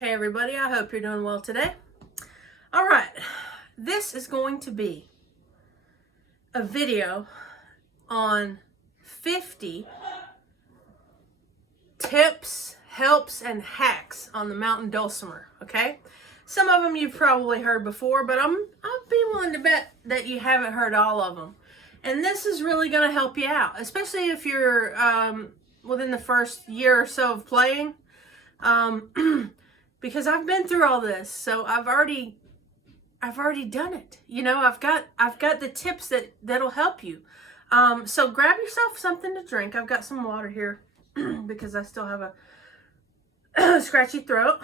Hey everybody, I hope you're doing well today. All right, this is going to be a video on 50 tips, helps, and hacks on the mountain dulcimer, okay? Some of them you've probably heard before, but I'll be willing to bet that you haven't heard all of them. And this is really going to help you out, especially if you're within the first year or so of playing. Because I've been through all this, so I've already done it. You know, I've got the tips that'll help you. So grab yourself something to drink. I've got some water here because I still have a scratchy throat.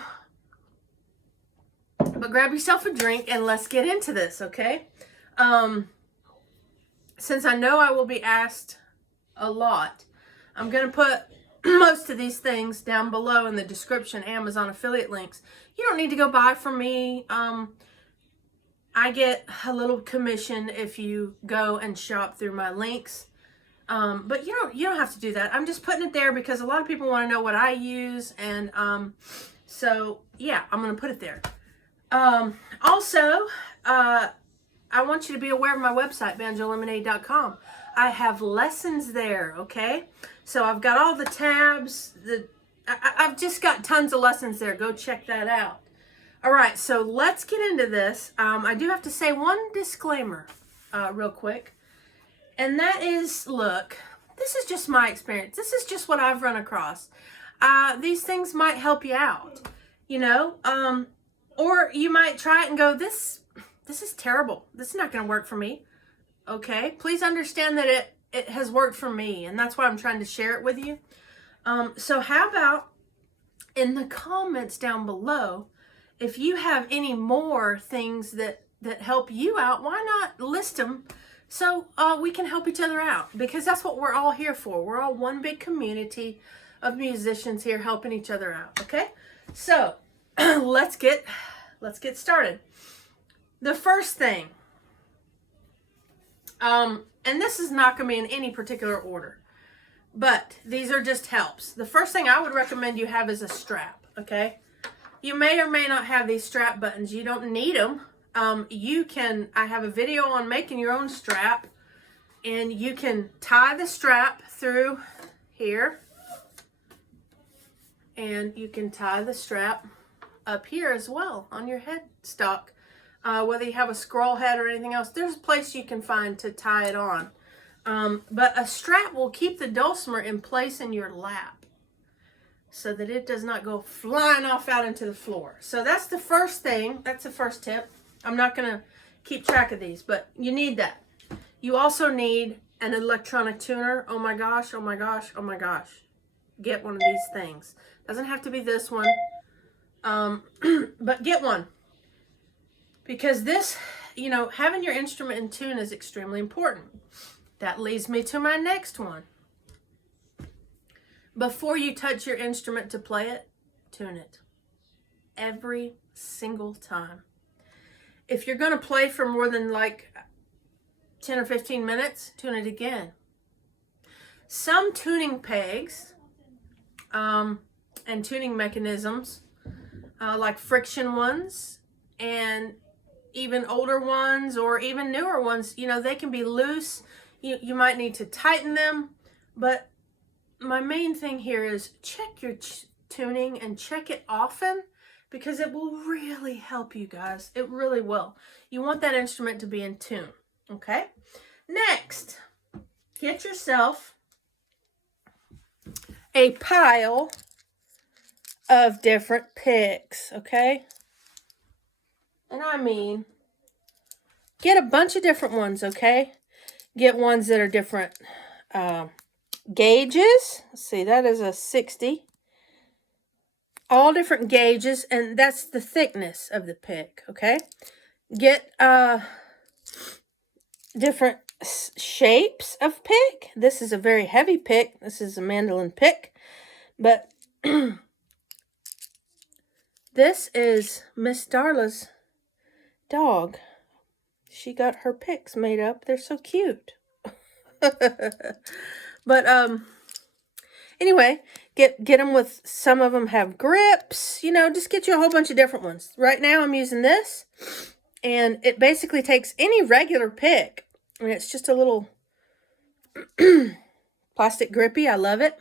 But grab yourself a drink and let's get into this, okay? Since I know I will be asked a lot, I'm gonna put most of these things down below in the description, Amazon affiliate links. You don't need to go buy from me. I get a little commission if you go and shop through my links. But you don't have to do that. I'm just putting it there because a lot of people want to know what I use, and so yeah, I'm gonna put it there. Also, I want you to be aware of my website, banjolemonade.com. I have lessons there, okay? So I've got all the tabs. I've just got tons of lessons there. Go check that out. All right, so let's get into this. I do have to say one disclaimer real quick. And that is, look, this is just my experience. This is just what I've run across. These things might help you out, you know? Or you might try it and go, this is terrible. This is not going to work for me. Okay, please understand that it has worked for me, and that's why I'm trying to share it with you. So how about in the comments down below, if you have any more things that help you out, why not list them so we can help each other out? Because that's what we're all here for. We're all one big community of musicians here helping each other out. Okay, so let's get started. The first thing. And this is not going to be in any particular order, but these are just helps. The first thing I would recommend you have is a strap, okay? You may or may not have these strap buttons. You don't need them. I have a video on making your own strap, and you can tie the strap through here, and you can tie the strap up here as well on your headstock. Whether you have a scroll head or anything else, there's a place you can find to tie it on. But a strap will keep the dulcimer in place in your lap so that it does not go flying off out into the floor. So that's the first thing. That's the first tip. I'm not going to keep track of these, but you need that. You also need an electronic tuner. Oh my gosh, oh my gosh, oh my gosh. Get one of these things. Doesn't have to be this one, but get one. Because this, you know, having your instrument in tune is extremely important. That leads me to my next one. Before you touch your instrument to play it, tune it. Every single time. If you're going to play for more than like 10 or 15 minutes, tune it again. Some tuning pegs and tuning mechanisms, like friction ones, and even older ones or even newer ones, you know, they can be loose. You might need to tighten them. But my main thing here is check your tuning and check it often, because it will really help you guys. It really will. You want that instrument to be in tune, okay? Next, get yourself a pile of different picks, okay? And I mean, get a bunch of different ones, okay? Get ones that are different gauges. Let's see, that is a 60. All different gauges, and that's the thickness of the pick, okay? Get different shapes of pick. This is a very heavy pick. This is a mandolin pick. But this is Miss Darla's dog. She got her picks made up. They're so cute. But Anyway, get them with, some of them have grips, you know, just get you a whole bunch of different ones. Right now I'm using this, and it basically takes any regular pick. I mean, it's just a little plastic grippy. I love it.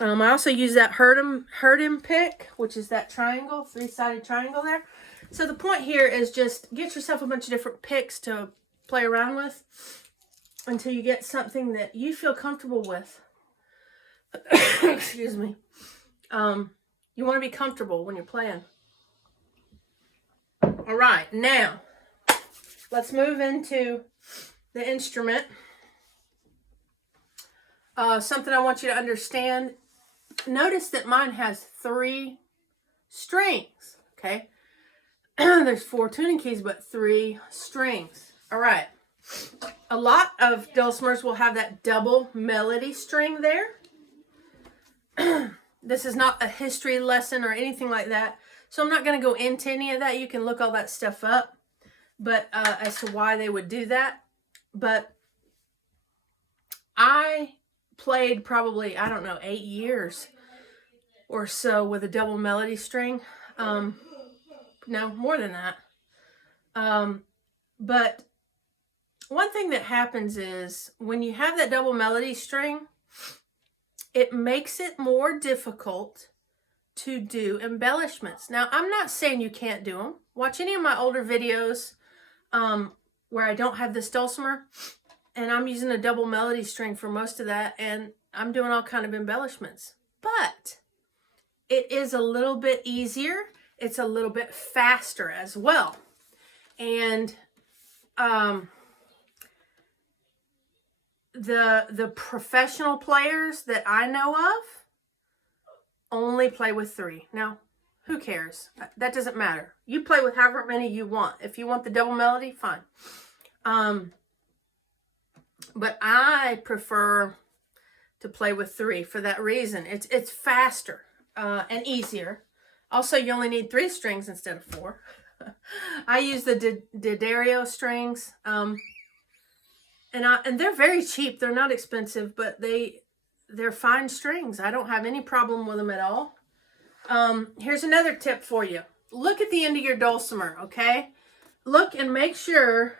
I also use that hurt him pick, which is that triangle, 3-sided triangle there. So the point here is just get yourself a bunch of different picks to play around with until you get something that you feel comfortable with. Excuse me. You want to be comfortable when you're playing. All right, now let's move into the instrument. Something I want you to understand. Notice that mine has 3 strings, okay? There's 4 tuning keys, but 3 strings. All right. A lot of dulcimers will have that double melody string there. This is not a history lesson or anything like that, so I'm not going to go into any of that. You can look all that stuff up, but as to why they would do that. But I played probably, I don't know, 8 years or so with a double melody string. No, more than that. But one thing that happens is when you have that double melody string, it makes it more difficult to do embellishments. Now, I'm not saying you can't do them. Watch any of my older videos where I don't have this dulcimer, and I'm using a double melody string for most of that, and I'm doing all kind of embellishments. But it is a little bit easier. It's a little bit faster as well. And the professional players that I know of only play with 3. Now, who cares? That doesn't matter. You play with however many you want. If you want the double melody, fine. But I prefer to play with 3 for that reason. It's faster and easier. Also, you only need 3 strings instead of 4. I use the D'Addario strings, and they're very cheap. They're not expensive, but they're fine strings. I don't have any problem with them at all. Here's another tip for you. Look at the end of your dulcimer, okay? Look and make sure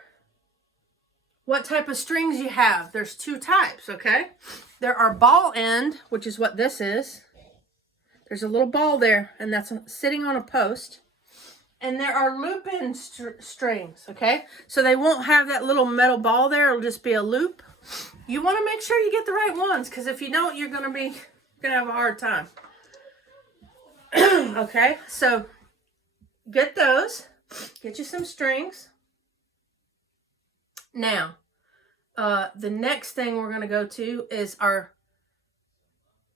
what type of strings you have. There's 2 types, okay? There are ball end, which is what this is. There's a little ball there, and that's sitting on a post. And there are loop end strings, okay? So they won't have that little metal ball there. It'll just be a loop. You want to make sure you get the right ones, because if you don't, you're going to have a hard time. Okay, so get those. Get you some strings. Now, the next thing we're going to go to is our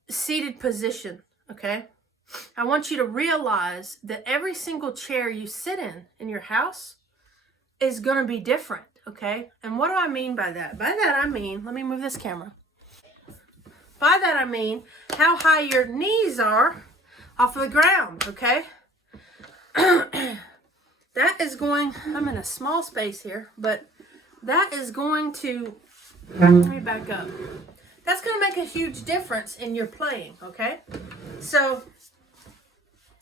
seated position, okay? I want you to realize that every single chair you sit in your house is going to be different, okay? And what do I mean by that? By that I mean, let me move this camera. By that I mean how high your knees are off of the ground, okay? That is going, I'm in a small space here, but that is going to, let me back up. That's going to make a huge difference in your playing, okay? So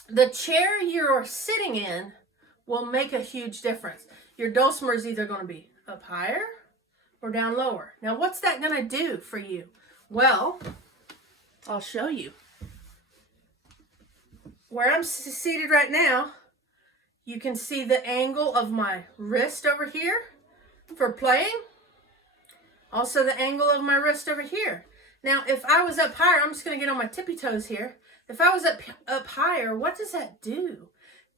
the chair you're sitting in will make a huge difference. Your dulcimer is either going to be up higher or down lower. Now, what's that going to do for you? Well, I'll show you. Where I'm seated right now, you can see the angle of my wrist over here for playing. Also the angle of my wrist over here. Now, if I was up higher, I'm just going to get on my tippy toes here. If I was up higher, what does that do?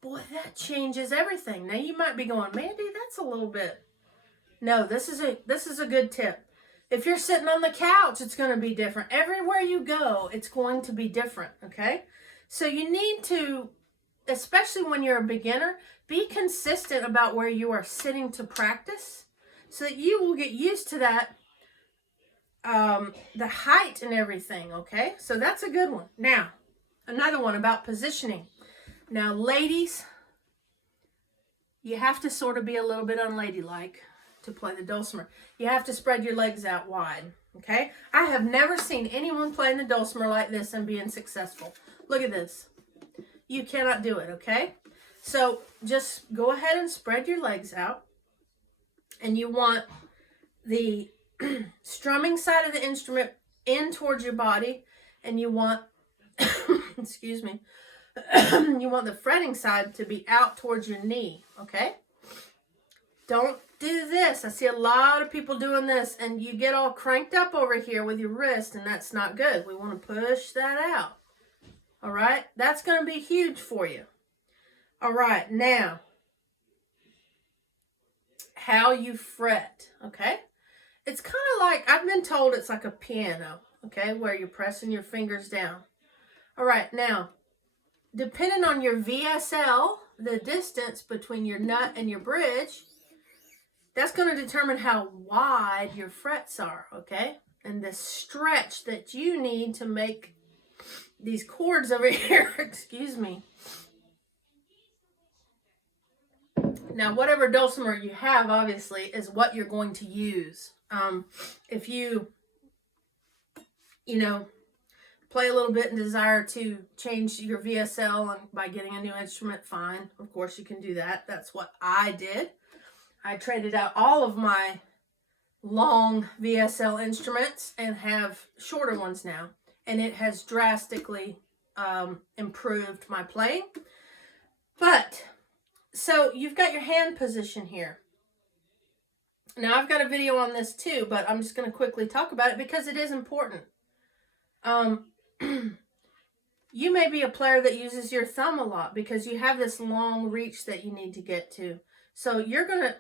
Boy, that changes everything. Now, you might be going, Mandy, that's a little bit. No, this is a good tip. If you're sitting on the couch, it's going to be different. Everywhere you go, it's going to be different, okay? So you need to, especially when you're a beginner, be consistent about where you are sitting to practice so that you will get used to that, the height and everything, okay? So that's a good one. Now, another one about positioning. Now, ladies, you have to sort of be a little bit unladylike to play the dulcimer. You have to spread your legs out wide, Okay? I have never seen anyone playing the dulcimer like this and being successful. Look at this. You cannot do it, okay? So just go ahead and spread your legs out. And you want the strumming side of the instrument in towards your body. And you want, excuse me, you want the fretting side to be out towards your knee, okay? Don't do this. I see a lot of people doing this, and you get all cranked up over here with your wrist, and that's not good. We want to push that out. All right? That's going to be huge for you. All right, now, how you fret, okay? It's kind of like, I've been told it's like a piano, okay, where you're pressing your fingers down. All right, now, depending on your VSL, the distance between your nut and your bridge, that's going to determine how wide your frets are, okay? And the stretch that you need to make these chords over here, excuse me. Now, whatever dulcimer you have, obviously, is what you're going to use. If you play a little bit and desire to change your VSL by getting a new instrument, fine. Of course, you can do that. That's what I did. I traded out all of my long VSL instruments and have shorter ones now. And it has drastically improved my playing. But, so you've got your hand position here. Now, I've got a video on this too, but I'm just going to quickly talk about it because it is important. You may be a player that uses your thumb a lot because you have this long reach that you need to get to. So you're going to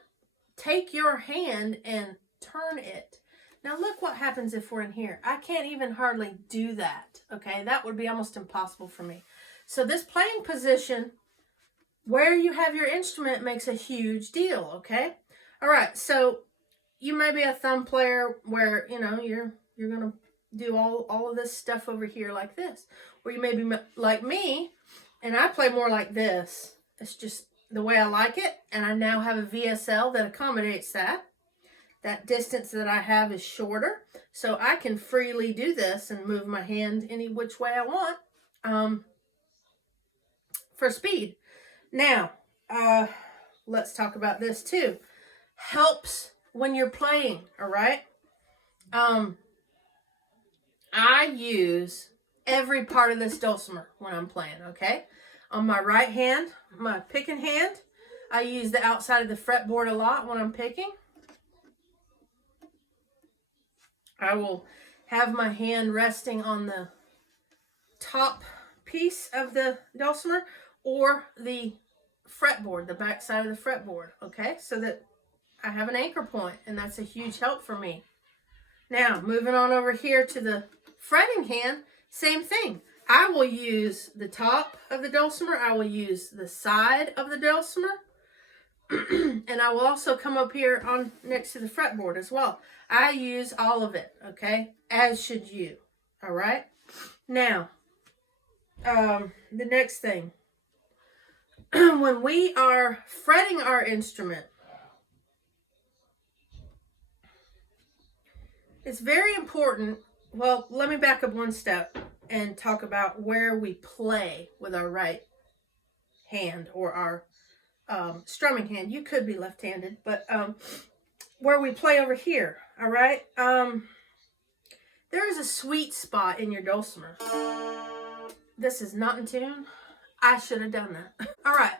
take your hand and turn it. Now look what happens if we're in here. I can't even hardly do that, okay? That would be almost impossible for me. So this playing position where you have your instrument makes a huge deal, okay? All right, so you may be a thumb player where, you're going to do all of this stuff over here like this. Or you may be like me, and I play more like this. It's just the way I like it, and I now have a VSL that accommodates that. That distance that I have is shorter, so I can freely do this and move my hand any which way I want for speed. Now, let's talk about this too. Helps when you're playing, all right? I use every part of this dulcimer when I'm playing, okay? On my right hand, my picking hand, I use the outside of the fretboard a lot when I'm picking. I will have my hand resting on the top piece of the dulcimer or the fretboard, the back side of the fretboard, okay? So that I have an anchor point, and that's a huge help for me. Now, moving on over here to the fretting hand, same thing. I will use the top of the dulcimer. I will use the side of the dulcimer. And I will also come up here on next to the fretboard as well. I use all of it, okay? As should you, all right? Now, the next thing. When we are fretting our instrument, it's very important. Well, let me back up one step and talk about where we play with our right hand or our strumming hand. You could be left-handed, but where we play over here, all right? There is a sweet spot in your dulcimer. This is not in tune. I should have done that. All right.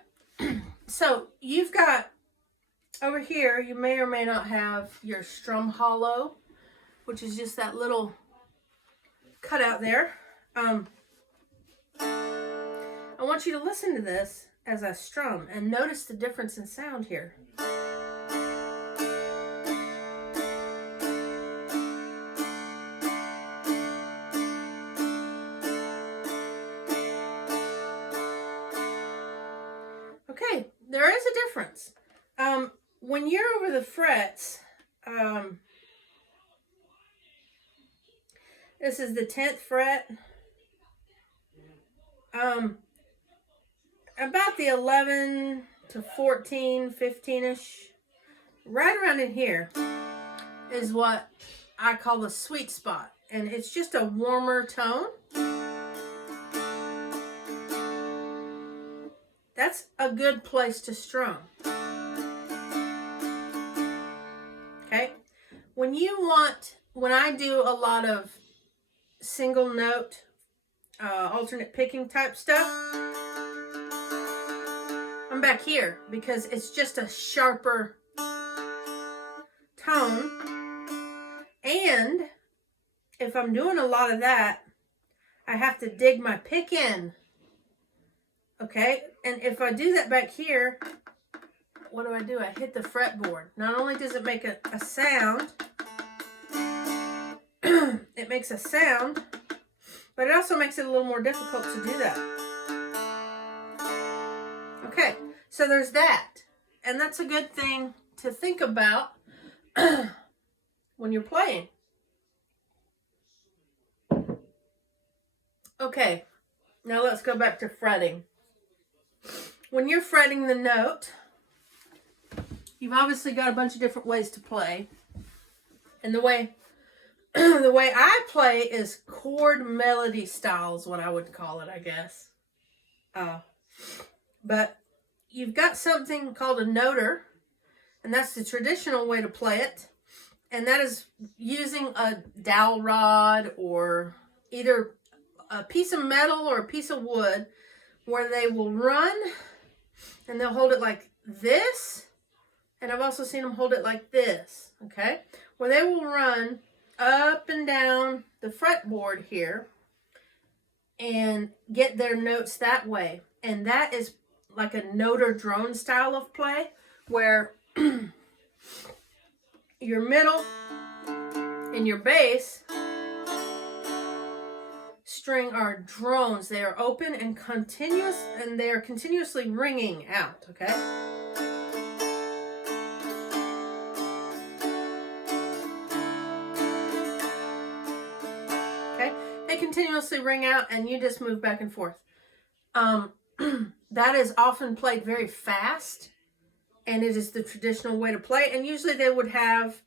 So you've got over here, you may or may not have your strum hollow, which is just that little cutout there. I want you to listen to this as I strum and notice the difference in sound here. Okay, there is a difference. When you're over the frets, this is the 10th fret. About the 11 to 14, 15-ish, right around in here is what I call the sweet spot. And it's just a warmer tone. That's a good place to strum. Okay? When I do a lot of single note, alternate picking type stuff, I'm back here because it's just a sharper tone. And if I'm doing a lot of that, I have to dig my pick in. Okay? And if I do that back here, what do? I hit the fretboard. Not only does it make a sound, it makes a sound, but it also makes it a little more difficult to do that. Okay, so there's that. And that's a good thing to think about when you're playing. Okay, now let's go back to fretting. When you're fretting the note, you've obviously got a bunch of different ways to play. And the way I play is chord melody style is what I would call it, I guess. But you've got something called a noter, and that's the traditional way to play it. And that is using a dowel rod or either a piece of metal or a piece of wood where they will run and they'll hold it like this. And I've also seen them hold it like this, okay? Where they will run up and down the fretboard here and get their notes that way. And that is like a noter drone style of play where your middle and your bass string are drones. They are open and continuous, and they are continuously ringing out, okay? Okay? They continuously ring out, and you just move back and forth. That is often played very fast, and it is the traditional way to play. And usually they would have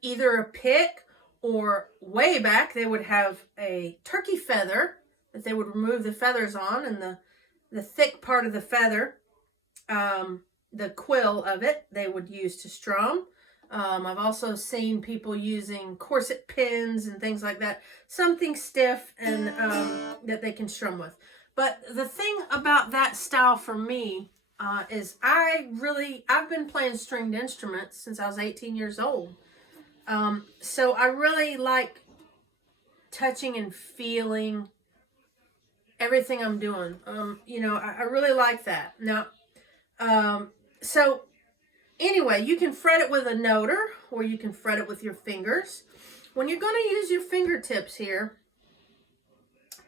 either a pick, or way back they would have a turkey feather that they would remove the feathers on, and the thick part of the feather, the quill of it, they would use to strum. I've also seen people using corset pins and things like that, something stiff and that they can strum with. But the thing about that style for me is I've been playing stringed instruments since I was 18 years old. So I really like touching and feeling everything I'm doing. You know, I really like that. Now, so anyway, you can fret it with a noter, or you can fret it with your fingers. When you're going to use your fingertips here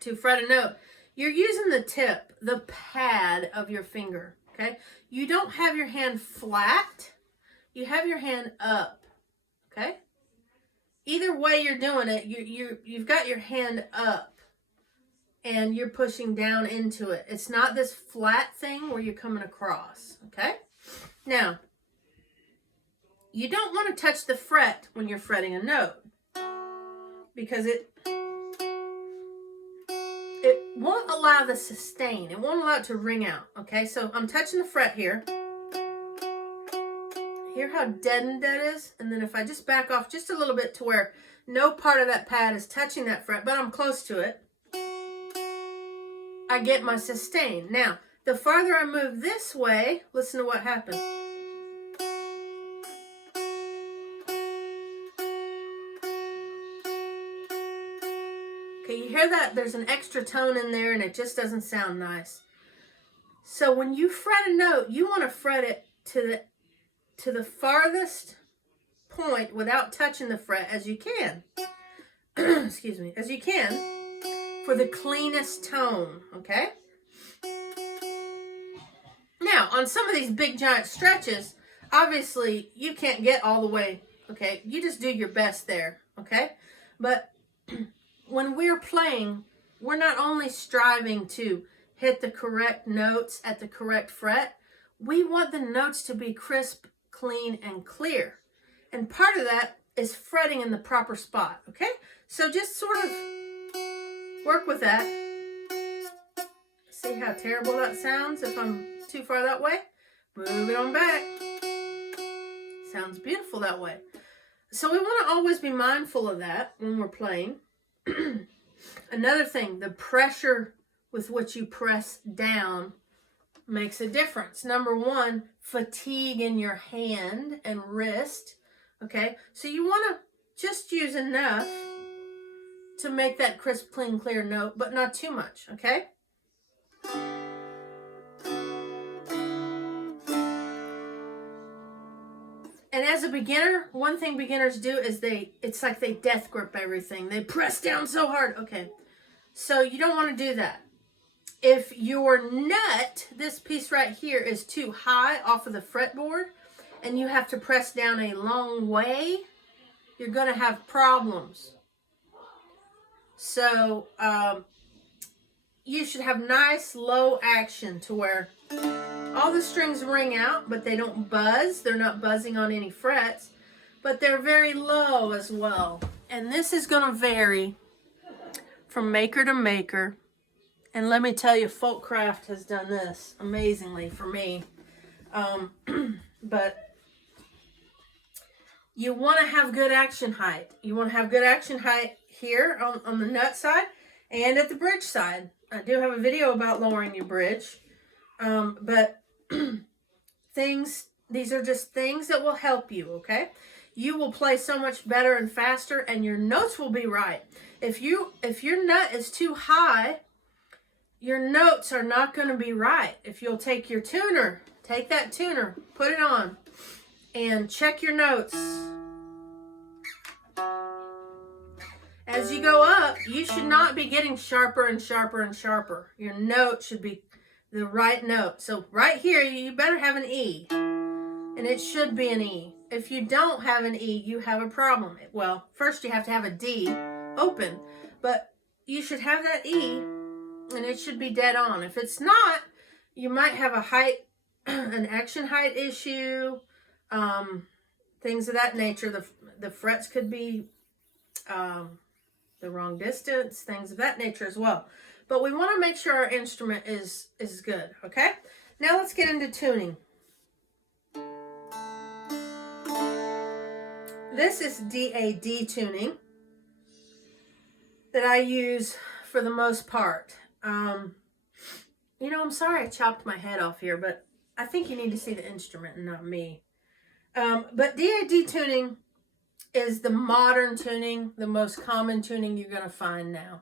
to fret a note, you're using the tip, the pad of your finger, okay? You don't have your hand flat. You have your hand up, okay? Either way you're doing it, you've got your hand up and you're pushing down into it. It's not this flat thing where you're coming across, okay? Now, you don't want to touch the fret when you're fretting a note because it won't allow the sustain. It won't allow it to ring out, okay? So I'm touching the fret here. Hear how deadened that is? And then if I just back off just a little bit to where no part of that pad is touching that fret, but I'm close to it, I get my sustain. Now, the farther I move this way, listen to what happens. Okay, you hear that? There's an extra tone in there and it just doesn't sound nice. So when you fret a note, you want to fret it to the farthest point without touching the fret as you can. Excuse me, as you can for the cleanest tone, okay? Now, on some of these big giant stretches, obviously you can't get all the way, okay? You just do your best there, okay? But when we're playing, we're not only striving to hit the correct notes at the correct fret, we want the notes to be crisp, clean, and clear. And part of that is fretting in the proper spot, okay? So just sort of work with that. See how terrible that sounds if I'm too far that way? Move it on back. Sounds beautiful that way. So we want to always be mindful of that when we're playing. Another thing, the pressure with which you press down makes a difference. Number one, fatigue in your hand and wrist. Okay, so you want to just use enough to make that crisp, clean, clear note, but not too much, okay? And as a beginner, one thing beginners do is it's like they death grip everything. They press down so hard. Okay, so you don't want to do that. If your nut, this piece right here, is too high off of the fretboard and you have to press down a long way, you're going to have problems. So you should have nice low action to where all the strings ring out, but they don't buzz. They're not buzzing on any frets, but they're very low as well. And this is going to vary from maker to maker. And let me tell you, Folkcraft has done this amazingly for me. But you want to have good action height. You want to have good action height here on the nut side and at the bridge side. I do have a video about lowering your bridge. But these are just things that will help you, okay? You will play so much better and faster, and your notes will be right. If your nut is too high, your notes are not going to be right. If you'll take your tuner, take that tuner, put it on, and check your notes. As you go up, you should not be getting sharper and sharper and sharper. Your note should be the right note. So right here, you better have an E, and it should be an E. If you don't have an E, you have a problem. Well, first you have to have a D open, but you should have that E, and it should be dead on. If it's not, you might have a height, an action height issue, things of that nature. The frets could be the wrong distance, things of that nature as well. But we want to make sure our instrument is good, okay? Now let's get into tuning. This is DAD tuning that I use for the most part. You know, I'm sorry I chopped my head off here, but I think you need to see the instrument and not me. But DAD tuning is the modern tuning, the most common tuning you're going to find now.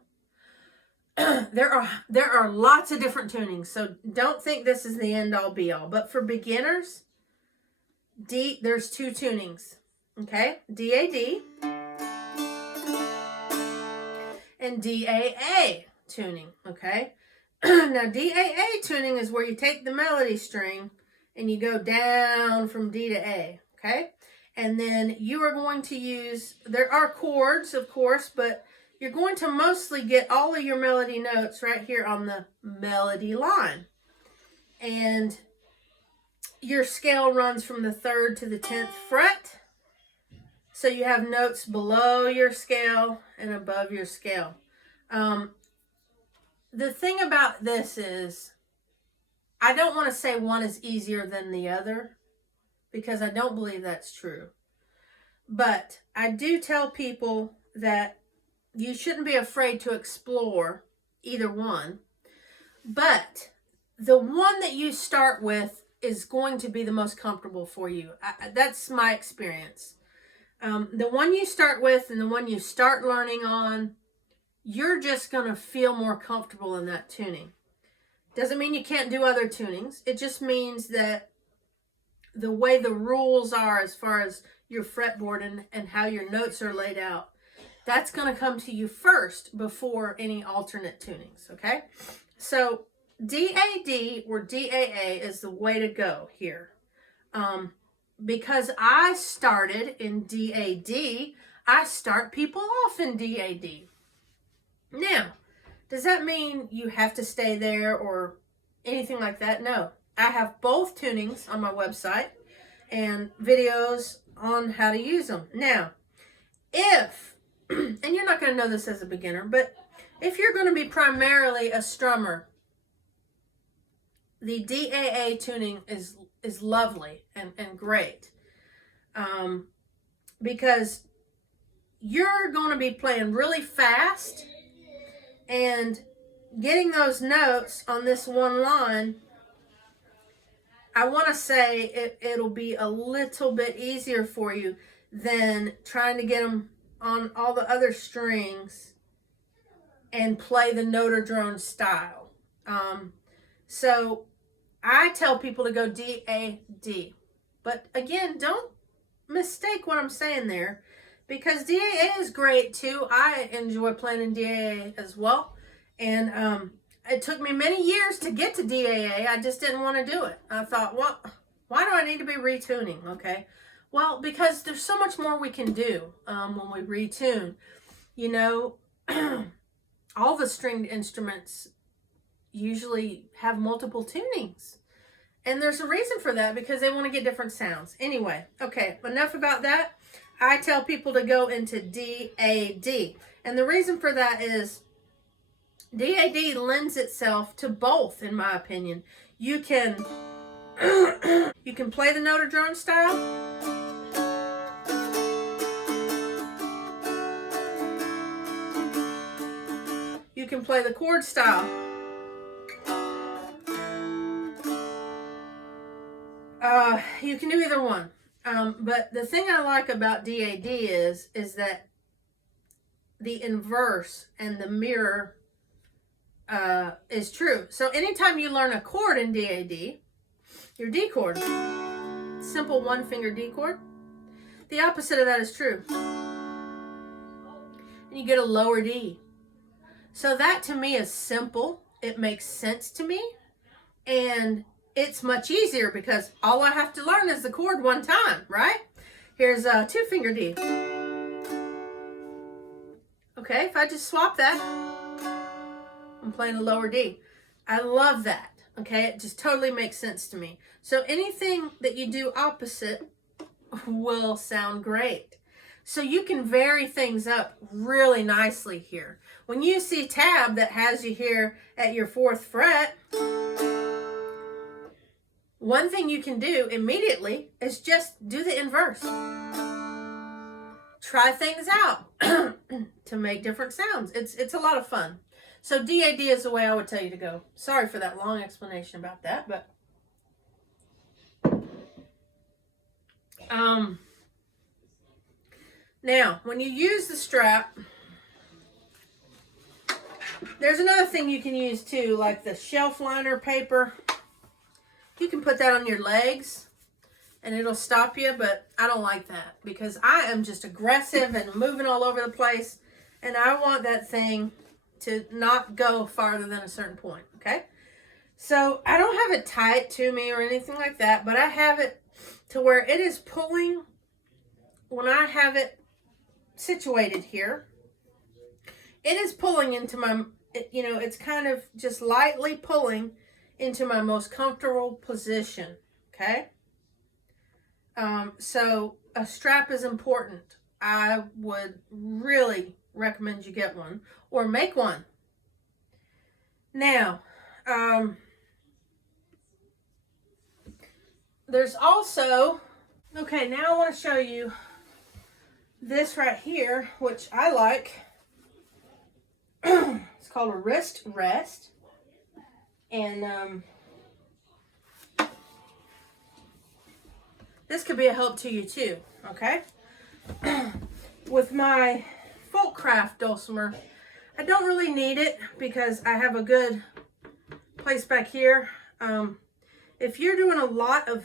There are lots of different tunings, so don't think this is the end all be all. But for beginners, there's two tunings, okay? DAD and DAA tuning, okay? Now DAA tuning is where you take the melody string and you go down from D to A, okay? And then you are going to use, there are chords, of course, but you're going to mostly get all of your melody notes right here on the melody line. And your scale runs from the 3rd to the 10th fret. So you have notes below your scale and above your scale. The thing about this is, I don't want to say one is easier than the other, because I don't believe that's true. But I do tell people that you shouldn't be afraid to explore either one. But the one that you start with is going to be the most comfortable for you. That's my experience. The one you start with and the one you start learning on, you're just going to feel more comfortable in that tuning. Doesn't mean you can't do other tunings. It just means that the way the rules are as far as your fretboard and how your notes are laid out, that's going to come to you first before any alternate tunings, okay? So DAD or DAA is the way to go here. Because I started in DAD, I start people off in DAD. Now, does that mean you have to stay there or anything like that? No. I have both tunings on my website and videos on how to use them. Now, if, and you're not going to know this as a beginner, but if you're going to be primarily a strummer, the DAA tuning is lovely and great, because you're going to be playing really fast and getting those notes on this one line. I want to say it'll be a little bit easier for you than trying to get them on all the other strings and play the note drone style. So I tell people to go D-A-D. But again, don't mistake what I'm saying there, because DAA is great too. I enjoy playing in DAA as well. And it took me many years to get to DAA. I just didn't want to do it. I thought, well, why do I need to be retuning? Okay. Well, because there's so much more we can do when we retune. You know, all the stringed instruments usually have multiple tunings. And there's a reason for that, because they want to get different sounds. Anyway, okay, enough about that. I tell people to go into D-A-D. And the reason for that is D-A-D lends itself to both, in my opinion. You can you can play the note drone style. You can play the chord style. You can do either one. But the thing I like about DAD is that the inverse and the mirror is true. So anytime you learn a chord in DAD, your D chord, simple one finger D chord, the opposite of that is true. And you get a lower D. So that to me is simple. It makes sense to me. And it's much easier because all I have to learn is the chord one time, right? Here's a two finger D. Okay, if I just swap that, I'm playing a lower D. I love that, okay? It just totally makes sense to me. So anything that you do opposite will sound great. So you can vary things up really nicely here. When you see tab that has you here at your 4th fret, one thing you can do immediately is just do the inverse. Try things out to make different sounds. It's a lot of fun. So DAD is the way I would tell you to go. Sorry for that long explanation about that, but now when you use the strap, there's another thing you can use too, like the shelf liner paper. You can put that on your legs and it'll stop you, but I don't like that because I am just aggressive and moving all over the place, and I want that thing to not go farther than a certain point, okay? So I don't have it tight to me or anything like that, but I have it to where it is pulling when I have it situated here. It is pulling into my, you know, it's kind of just lightly pulling into my most comfortable position, okay? So a strap is important. I would really recommend you get one or make one. Now, there's also, okay, now I want to show you this right here, which I like. It's called a wrist rest. And this could be a help to you too, okay? With my Folkcraft Dulcimer, I don't really need it because I have a good place back here. If you're doing a lot of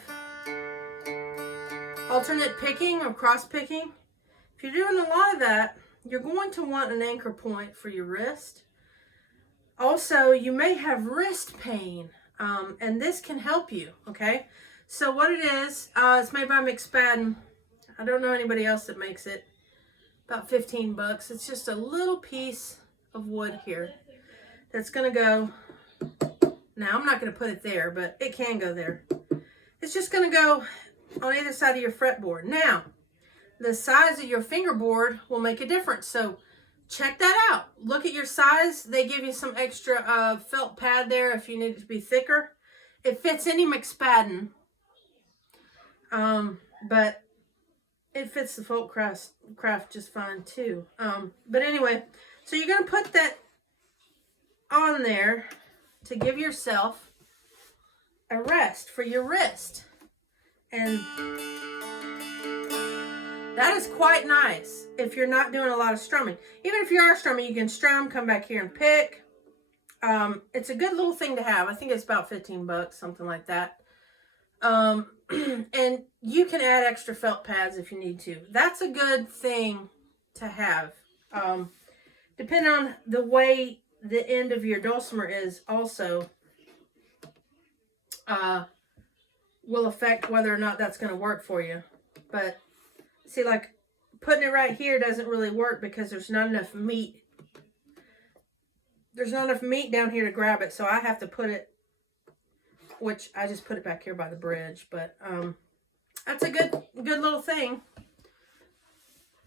alternate picking or cross picking, if you're doing a lot of that, you're going to want an anchor point for your wrist. Also, you may have wrist pain, and this can help you, okay? So what it is, it's made by McSpadden. I don't know anybody else that makes it. About 15 bucks. It's just a little piece of wood here that's going to go, now I'm not going to put it there, but it can go there. It's just going to go on either side of your fretboard. Now, the size of your fingerboard will make a difference. So check that out. Look at your size. They give you some extra felt pad there if you need it to be thicker. It fits any McSpadden, but it fits the folk craft just fine too. But anyway, so you're going to put that on there to give yourself a rest for your wrist. And that is quite nice if you're not doing a lot of strumming. Even if you are strumming, you can strum, come back here and pick. It's a good little thing to have. I think it's about 15 bucks, something like that. And you can add extra felt pads if you need to. That's a good thing to have. Depending on the way the end of your dulcimer is also will affect whether or not that's going to work for you. But see, like putting it right here doesn't really work because there's not enough meat. There's not enough meat down here to grab it, so I have to put it, which I just put it back here by the bridge. But that's a good little thing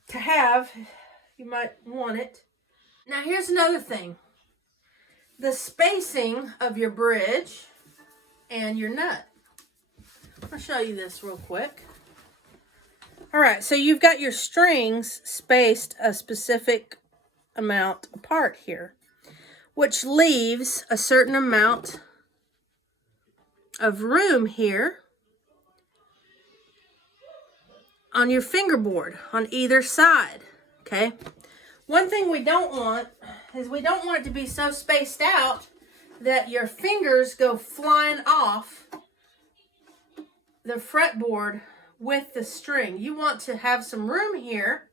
to have. You might want it. Now here's another thing. The spacing of your bridge and your nut. I'll show you this real quick. All right, so you've got your strings spaced a specific amount apart here, which leaves a certain amount of room here on your fingerboard on either side, okay? One thing we don't want is we don't want it to be so spaced out that your fingers go flying off the fretboard with the string. You want to have some room here,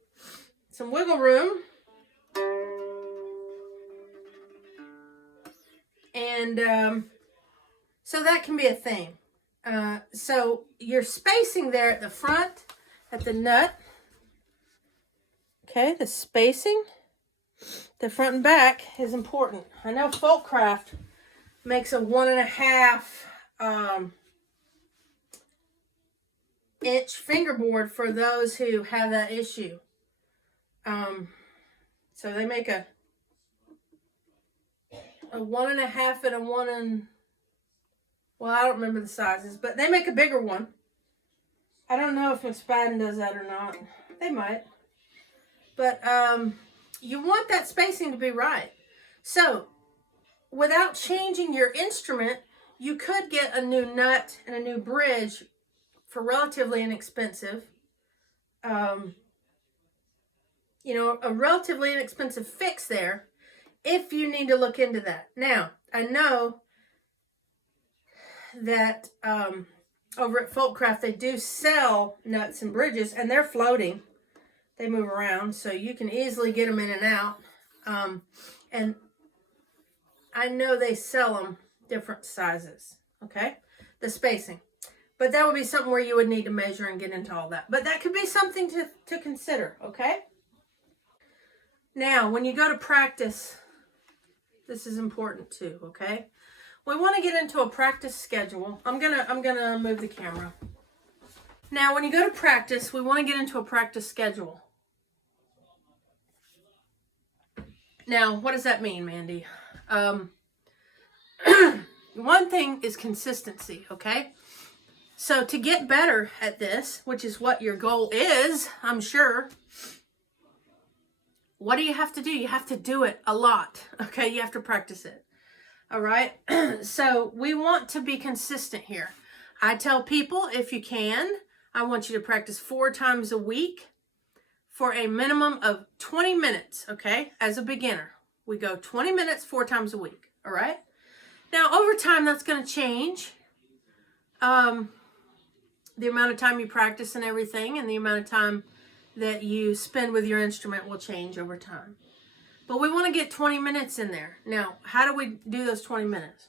some wiggle room. And so that can be a thing. So your spacing there at the front, at the nut, okay, the spacing, the front and back is important. I know Folkcraft makes a 1.5 inch fingerboard for those who have that issue. So they make a 1.5 and a 1 and, well, I don't remember the sizes, but they make a bigger one. I don't know if McSpadden does that or not. They might. But you want that spacing to be right. So without changing your instrument, you could get a new nut and a new bridge for relatively inexpensive. You know, a relatively inexpensive fix there if you need to look into that. Now, I know that over at Folkcraft, they do sell nuts and bridges, and they're floating. They move around, so you can easily get them in and out. And I know they sell them different sizes, okay? The spacing. But that would be something where you would need to measure and get into all that. But that could be something to consider, okay? Now, when you go to practice, this is important too, okay? We want to get into a practice schedule. I'm gonna move the camera. Now, when you go to practice, we want to get into a practice schedule. Now, what does that mean, Mandy? One thing is consistency, okay? So to get better at this, which is what your goal is, I'm sure, what do you have to do? You have to do it a lot, okay? You have to practice it, all right? So we want to be consistent here. I tell people, if you can, I want you to practice 4 times a week for a minimum of 20 minutes, okay? As a beginner, we go 20 minutes 4 times a week, all right? Now, over time, that's going to change. The amount of time you practice and everything, and the amount of time that you spend with your instrument will change over time. But we want to get 20 minutes in there. Now, how do we do those 20 minutes?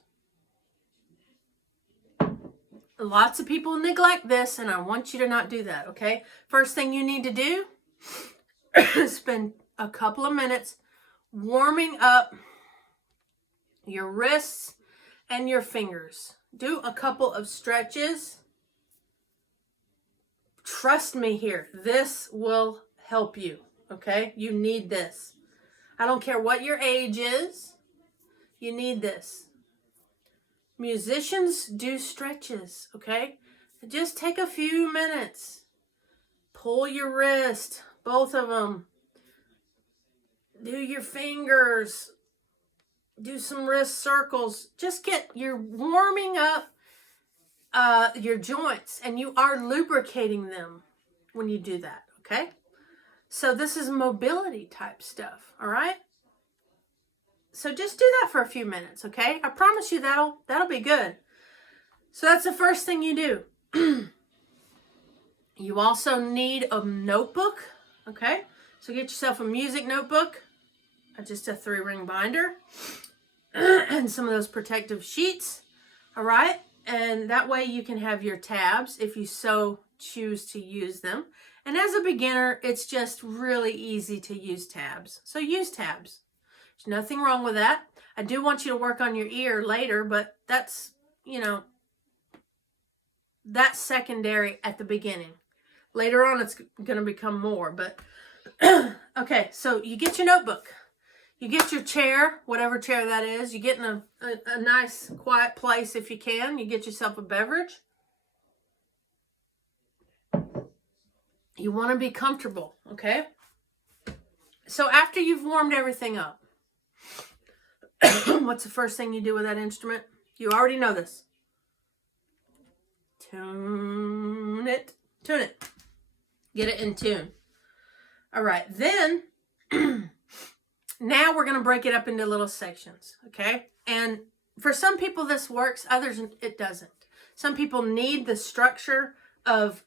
Lots of people neglect this, and I want you to not do that, okay? First thing you need to do is spend a couple of minutes warming up your wrists and your fingers. Do a couple of stretches Trust me here. This will help you, okay? You need this. I don't care what your age is. You need this. Musicians do stretches, okay? Just take a few minutes. Pull your wrist, both of them. Do your fingers. Do some wrist circles. Just you're warming up your joints, and you are lubricating them when you do that, okay? So this is mobility type stuff, all right? So just do that for a few minutes, okay? I promise you that'll be good. So that's the first thing you do. You also need a notebook, okay? So get yourself a music notebook, just a 3-ring binder, and some of those protective sheets, all right? And that way you can have your tabs if you so choose to use them. And as a beginner, it's just really easy to use tabs. So use tabs. There's nothing wrong with that. I do want you to work on your ear later, but that's, that's secondary at the beginning. Later on, it's going to become more, but okay, so you get your notebook. You get your chair, whatever chair that is. You get in a nice, quiet place if you can. You get yourself a beverage. You want to be comfortable, okay? So after you've warmed everything up, what's the first thing you do with that instrument? You already know this. Tune it. Tune it. Get it in tune. All right, then now we're going to break it up into little sections, okay? And for some people this works, others it doesn't. Some people need the structure of,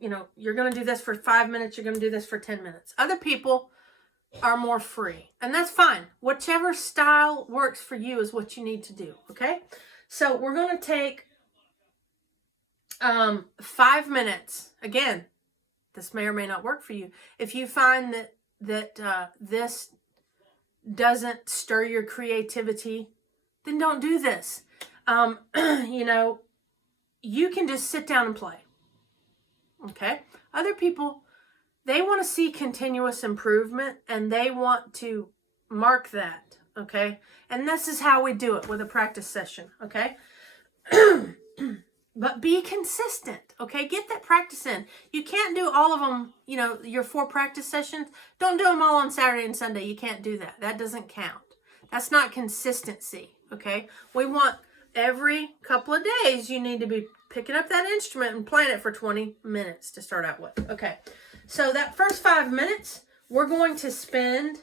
you're going to do this for 5 minutes, you're going to do this for 10 minutes. Other people are more free, and that's fine. Whichever style works for you is what you need to do, okay? So we're going to take 5 minutes. Again, this may or may not work for you. If you find that this doesn't stir your creativity, then don't do this. You can just sit down and play. Okay? Other people, they want to see continuous improvement, and they want to mark that. Okay? And this is how we do it with a practice session. Okay? But be consistent, okay? Get that practice in. You can't do all of them, your 4 practice sessions. Don't do them all on Saturday and Sunday. You can't do that. That doesn't count. That's not consistency, okay? We want every couple of days, you need to be picking up that instrument and playing it for 20 minutes to start out with. Okay, so that first 5 minutes, we're going to spend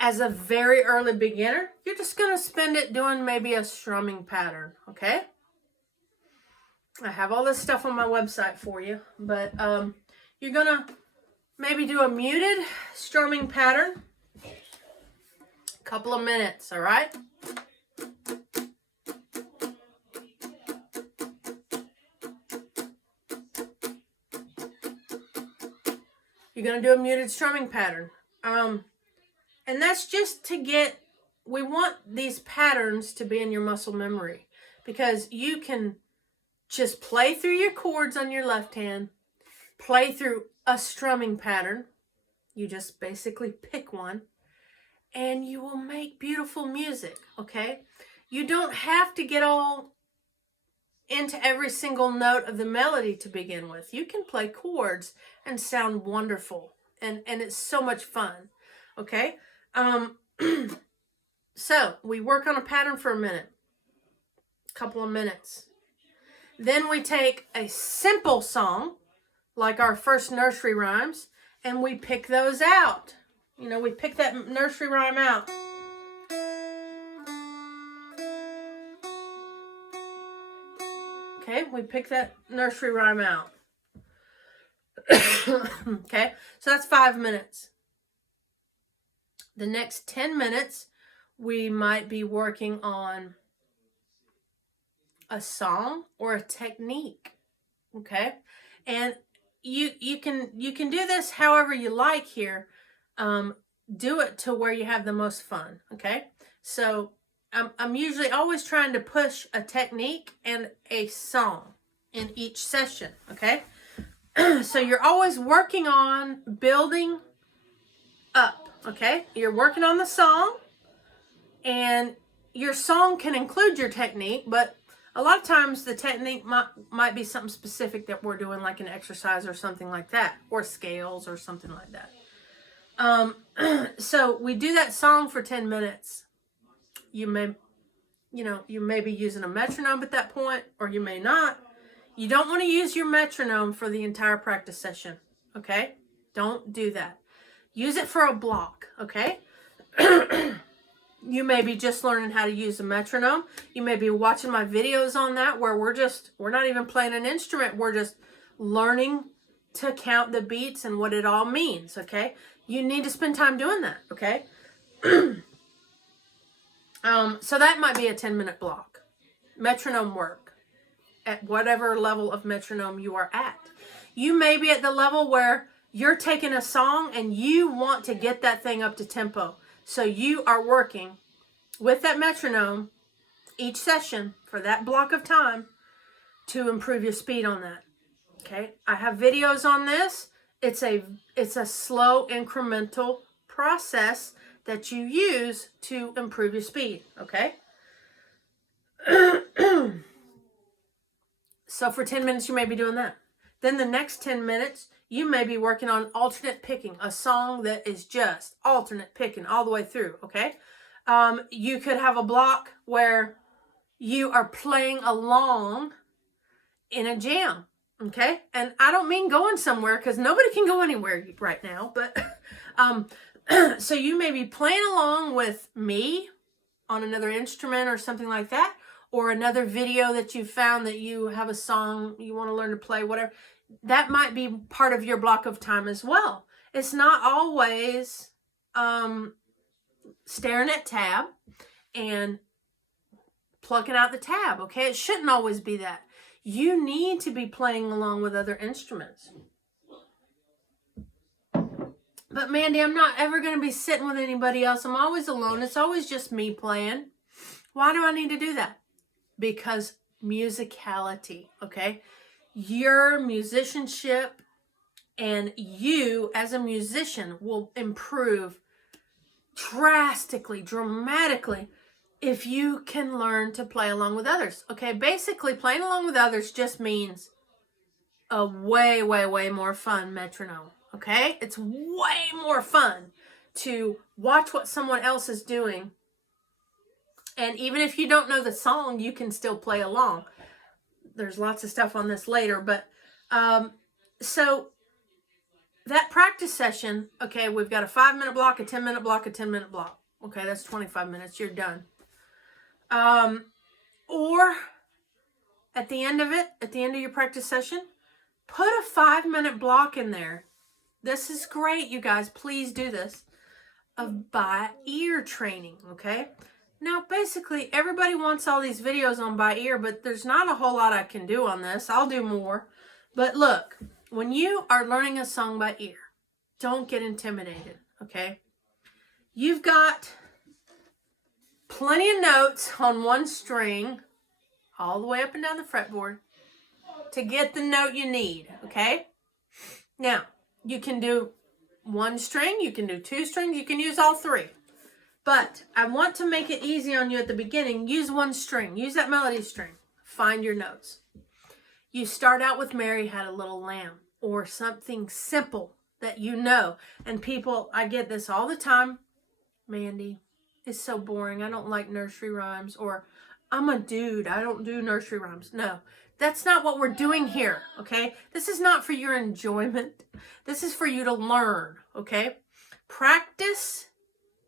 as a very early beginner, you're just going to spend it doing maybe a strumming pattern, okay? I have all this stuff on my website for you, but you're going to maybe do a muted strumming pattern, a couple of minutes, all right? You're going to do a muted strumming pattern. And that's just to we want these patterns to be in your muscle memory, because you can just play through your chords on your left hand, play through a strumming pattern. You just basically pick one, and you will make beautiful music, okay? You don't have to get all into every single note of the melody to begin with. You can play chords and sound wonderful, and it's so much fun, okay? So we work on a pattern for a minute, couple of minutes. Then we take a simple song, like our first nursery rhymes, and we pick those out. We pick that nursery rhyme out. Okay, we pick that nursery rhyme out. Okay, so that's 5 minutes. The next 10 minutes, we might be working on a song or a technique, okay? And you can do this however you like here. Do it to where you have the most fun, okay? So I'm usually always trying to push a technique and a song in each session, okay? So you're always working on building up, okay? You're working on the song, and your song can include your technique, but a lot of times the technique might be something specific that we're doing, like an exercise or something like that, or scales or something like that. So we do that song for 10 minutes. You may be using a metronome at that point, or you may not. You don't want to use your metronome for the entire practice session, okay? Don't do that. Use it for a block, okay? You may be just learning how to use a metronome. You may be watching my videos on that where we're not even playing an instrument. We're just learning to count the beats and what it all means, okay? You need to spend time doing that, okay? So that might be a 10-minute block. Metronome work at whatever level of metronome you are at. You may be at the level where you're taking a song and you want to get that thing up to tempo. So you are working with that metronome each session for that block of time to improve your speed on that. Okay, I have videos on this. It's a slow incremental process that you use to improve your speed, okay? So for 10 minutes, you may be doing that. Then the next 10 minutes, you may be working on alternate picking, a song that is just alternate picking all the way through, okay? You could have a block where you are playing along in a jam, okay? And I don't mean going somewhere, because nobody can go anywhere right now, but so you may be playing along with me on another instrument or something like that, or another video that you found that you have a song you want to learn to play, whatever. That might be part of your block of time as well. It's not always staring at tab and plucking out the tab, okay? It shouldn't always be that. You need to be playing along with other instruments. But Mandy, I'm not ever going to be sitting with anybody else. I'm always alone. It's always just me playing. Why do I need to do that? Because musicality, okay? Your musicianship and you as a musician will improve drastically, dramatically, if you can learn to play along with others. Okay, basically playing along with others just means a way, way, way more fun metronome. Okay, it's way more fun to watch what someone else is doing. And even if you don't know the song, you can still play along. There's lots of stuff on this later, but so that practice session, okay, we've got a 5-minute block, a 10-minute block, a 10-minute block. Okay, that's 25 minutes. You're done. Or at the end of it, at the end of your practice session, put a 5-minute block in there. This is great, you guys. Please do this. Of by ear training, okay? Now, basically, everybody wants all these videos on by ear, but there's not a whole lot I can do on this. I'll do more. But look, when you are learning a song by ear, don't get intimidated, okay? You've got plenty of notes on one string, all the way up and down the fretboard, to get the note you need, okay? Now, you can do one string, you can do 2 strings, you can use all 3. But I want to make it easy on you at the beginning. Use one string. Use that melody string. Find your notes. You start out with Mary Had a Little Lamb, or something simple that you know. And people, I get this all the time. Mandy, it's so boring. I don't like nursery rhymes. Or I'm a dude. I don't do nursery rhymes. No, that's not what we're doing here, okay? This is not for your enjoyment. This is for you to learn, okay? Practice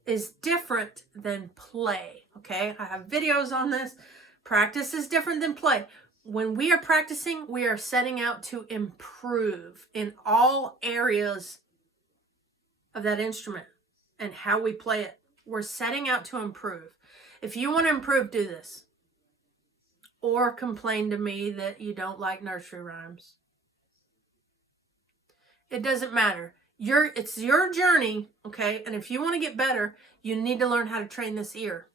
is different than play, okay? I have videos on this. Practice is different than play. When we are practicing, we are setting out to improve in all areas of that instrument and how we play it. We're setting out to improve. If you want to improve, do this. Or complain to me that you don't like nursery rhymes. It doesn't matter. It's your journey, okay? And if you want to get better, you need to learn how to train this ear.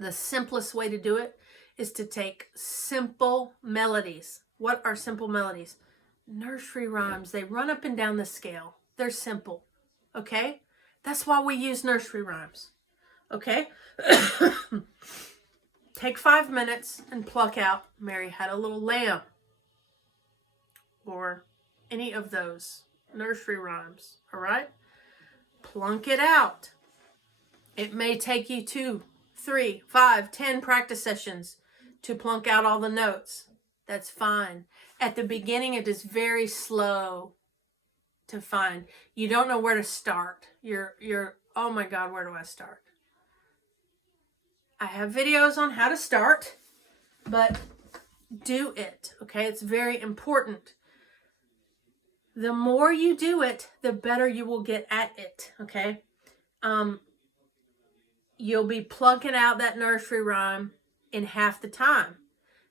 The simplest way to do it is to take simple melodies. What are simple melodies? Nursery rhymes. They run up and down the scale. They're simple. Okay? That's why we use nursery rhymes. Okay? Take 5 minutes and pluck out Mary Had a Little Lamb, or any of those nursery rhymes. All right? Plunk it out. It may take you 2, 3, 5, 10 practice sessions to plunk out all the notes. That's fine. At the beginning, it is very slow to find. You don't know where to start. You're, oh my God, where do I start? I have videos on how to start, but do it, okay? It's very important. The more you do it, the better you will get at it, okay? You'll be plunking out that nursery rhyme in half the time.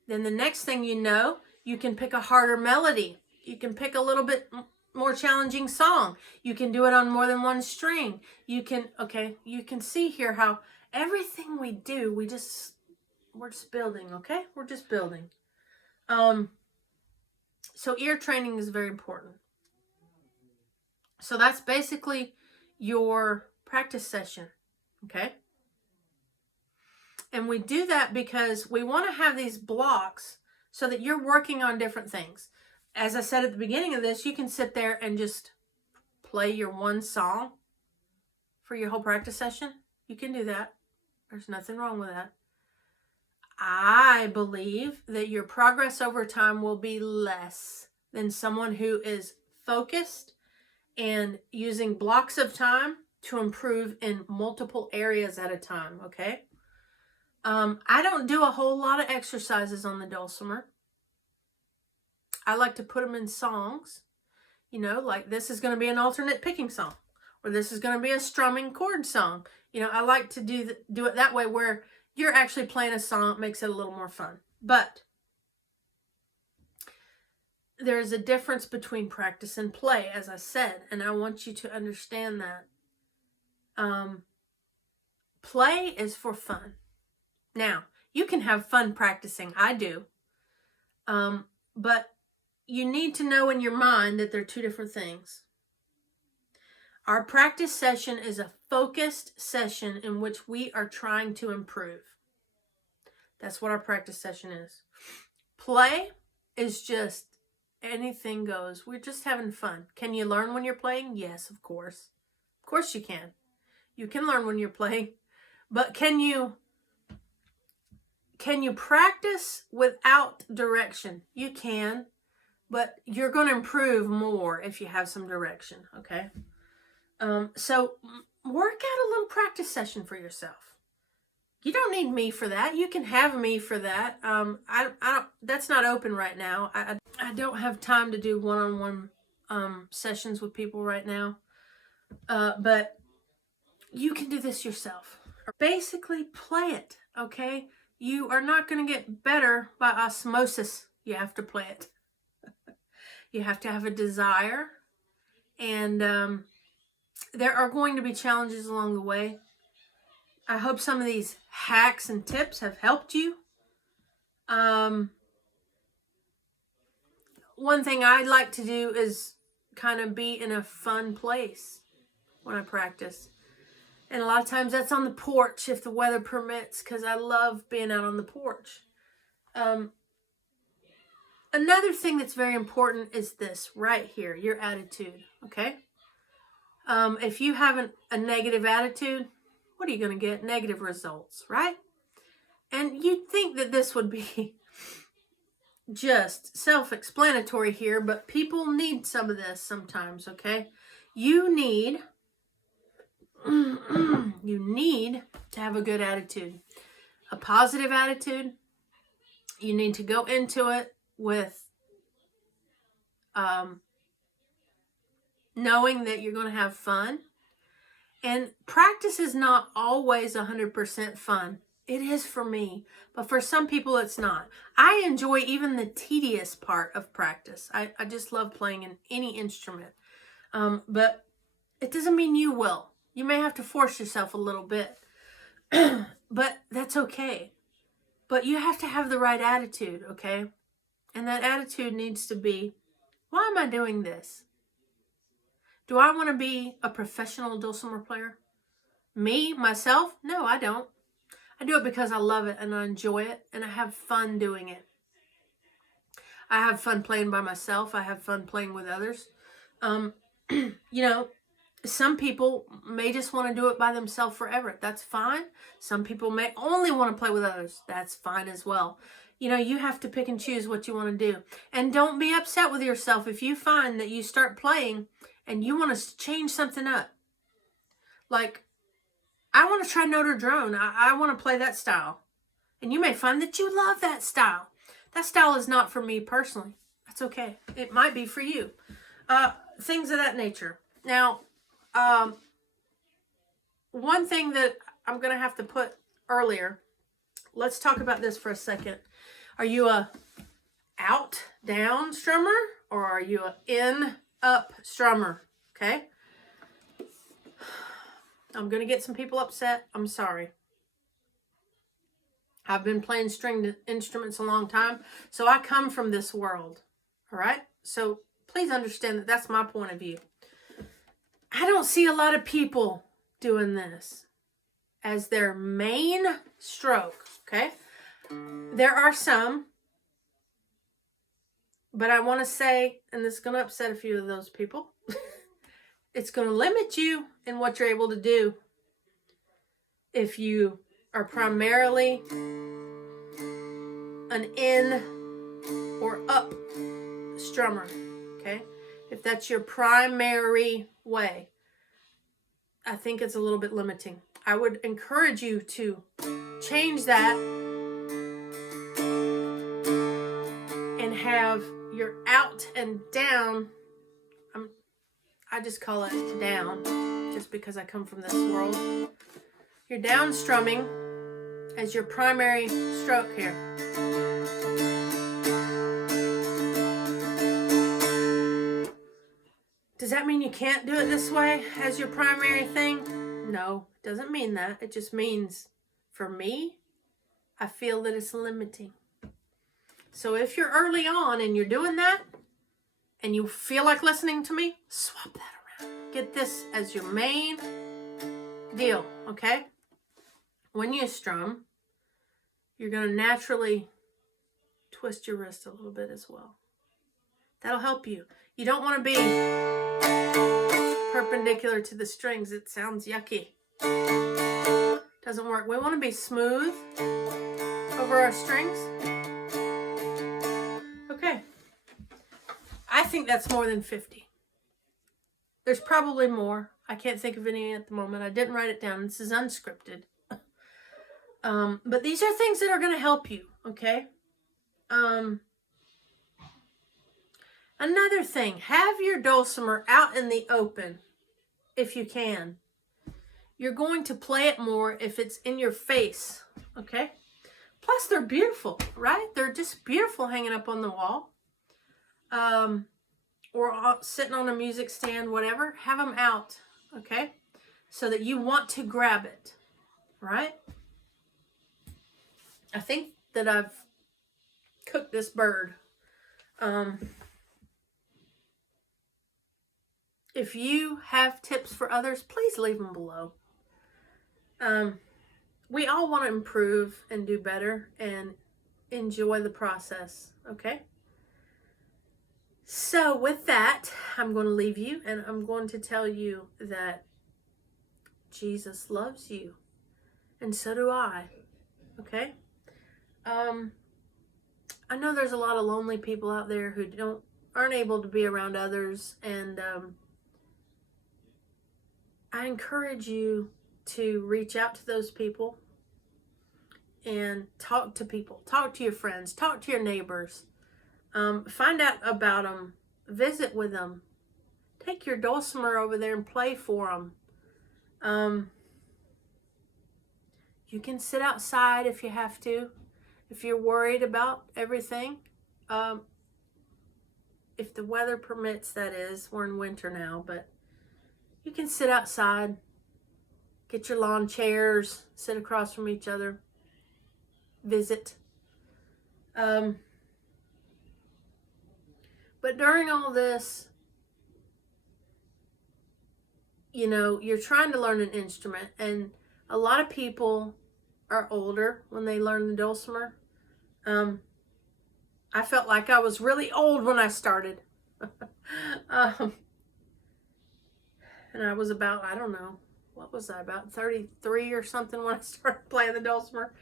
Then the next thing you know, you can pick a harder melody. You can pick a little bit more challenging song. You can do it on more than one string. You can see here how everything we do, we're just building, okay? We're just building. So ear training is very important. So that's basically your practice session, okay? And we do that because we want to have these blocks so that you're working on different things. As I said at the beginning of this, you can sit there and just play your one song for your whole practice session. You can do that. There's nothing wrong with that. I believe that your progress over time will be less than someone who is focused and using blocks of time to improve in multiple areas at a time, okay? I don't do a whole lot of exercises on the dulcimer. I like to put them in songs, you know, like this is going to be an alternate picking song, or this is going to be a strumming chord song. You know, I like to do it that way where you're actually playing a song. It makes it a little more fun. But there's a difference between practice and play, as I said, and I want you to understand that. Play is for fun. Now, you can have fun practicing. I do. But you need to know in your mind that they're two different things. Our practice session is a focused session in which we are trying to improve. That's what our practice session is. Play is just anything goes. We're just having fun. Can you learn when you're playing? Yes, of course. Of course you can. You can learn when you're playing. But can you practice without direction? You can, but you're going to improve more if you have some direction, okay? So work out a little practice session for yourself. You don't need me for that. You can have me for that. I don't. That's not open right now. I don't have time to do one-on-one sessions with people right now. But you can do this yourself. Basically, play it, okay? You are not going to get better by osmosis. You have to play it. You have to have a desire. And there are going to be challenges along the way. I hope some of these hacks and tips have helped you. One thing I like to do is kind of be in a fun place when I practice. And a lot of times that's on the porch if the weather permits, because I love being out on the porch. Another thing that's very important is this right here, your attitude, okay? If you have a negative attitude, what are you going to get? Negative results, right? And you'd think that this would be just self-explanatory here, but people need some of this sometimes, okay? You need to have a good attitude, a positive attitude. You need to go into it with knowing that you're going to have fun. And practice is not always 100% fun. It is for me, but for some people it's not. I enjoy even the tedious part of practice. I just love playing in any instrument. But it doesn't mean you will. You may have to force yourself a little bit. But that's okay. But you have to have the right attitude, okay? And that attitude needs to be, why am I doing this? Do I want to be a professional dulcimer player? Me, myself? No, I don't. I do it because I love it and I enjoy it and I have fun doing it. I have fun playing by myself. I have fun playing with others. You know, some people may just want to do it by themselves forever. That's fine. Some people may only want to play with others. That's fine as well. You know, you have to pick and choose what you want to do. And don't be upset with yourself if you find that you start playing and you want to change something up. Like, I want to try note or drone. I want to play that style. And you may find that you love that style. That style is not for me personally. That's okay. It might be for you. Things of that nature. Now, one thing that I'm going to have to put earlier, let's talk about this for a second. Are you a out, down strummer, or are you a in, up strummer? Okay? I'm going to get some people upset. I'm sorry. I've been playing stringed instruments a long time, so I come from this world. All right? So please understand that that's my point of view. I don't see a lot of people doing this as their main stroke, okay? There are some, but I want to say, and this is going to upset a few of those people, it's going to limit you in what you're able to do if you are primarily an in or up strummer, okay? If that's your primary way, I think it's a little bit limiting. I would encourage you to change that and have your out and down. I just call it down just because I come from this world. Your down strumming as your primary stroke here. Does that mean you can't do it this way as your primary thing? No, it doesn't mean that. It just means, for me, I feel that it's limiting. So if you're early on and you're doing that, and you feel like listening to me, swap that around. Get this as your main deal, okay? When you strum, you're going to naturally twist your wrist a little bit as well. That'll help you. You don't want to be perpendicular to the strings. It sounds yucky. Doesn't work. We want to be smooth over our strings. Okay. I think that's more than 50. There's probably more. I can't think of any at the moment. I didn't write it down. This is unscripted. But these are things that are going to help you, okay? Another thing, have your dulcimer out in the open if you can. You're going to play it more if it's in your face, okay? Plus, they're beautiful, right? They're just beautiful hanging up on the wall. Or sitting on a music stand, whatever. Have them out, okay? So that you want to grab it, right? I think that I've cooked this bird. If you have tips for others, please leave them below. We all want to improve and do better and enjoy the process, okay? So with that, I'm going to leave you and I'm going to tell you that Jesus loves you and so do I, okay? I know there's a lot of lonely people out there who aren't able to be around others, and I encourage you to reach out to those people and talk to people. Talk to your friends. Talk to your neighbors. Find out about them. Visit with them. Take your dulcimer over there and play for them. You can sit outside if you have to. If you're worried about everything. If the weather permits, that is. We're in winter now, but you can sit outside Get your lawn chairs, sit across from each other, visit. But during all this, you know, you're trying to learn an instrument, and a lot of people are older when they learn the dulcimer. I felt like I was really old when I started. And I was about, I don't know, what was I, about 33 or something when I started playing the dulcimer.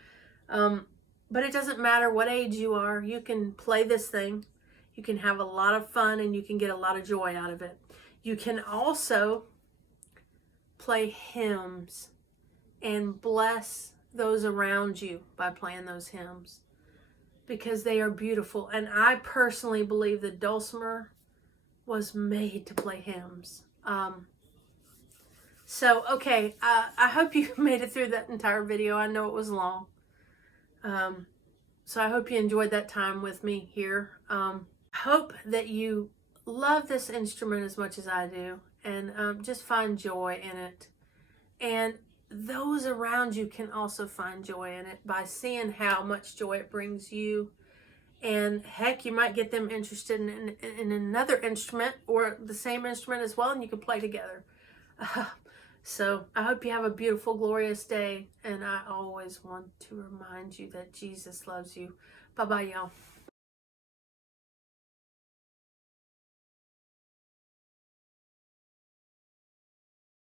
But it doesn't matter what age you are. You can play this thing. You can have a lot of fun, and you can get a lot of joy out of it. You can also play hymns and bless those around you by playing those hymns, because they are beautiful. And I personally believe the dulcimer was made to play hymns. So, okay, I hope you made it through that entire video. I know it was long. So I hope you enjoyed that time with me here. I hope that you love this instrument as much as I do, and just find joy in it. And those around you can also find joy in it by seeing how much joy it brings you. And heck, you might get them interested in another instrument or the same instrument as well, and you can play together. So I hope you have a beautiful, glorious day. And I always want to remind you that Jesus loves you. Bye-bye, y'all.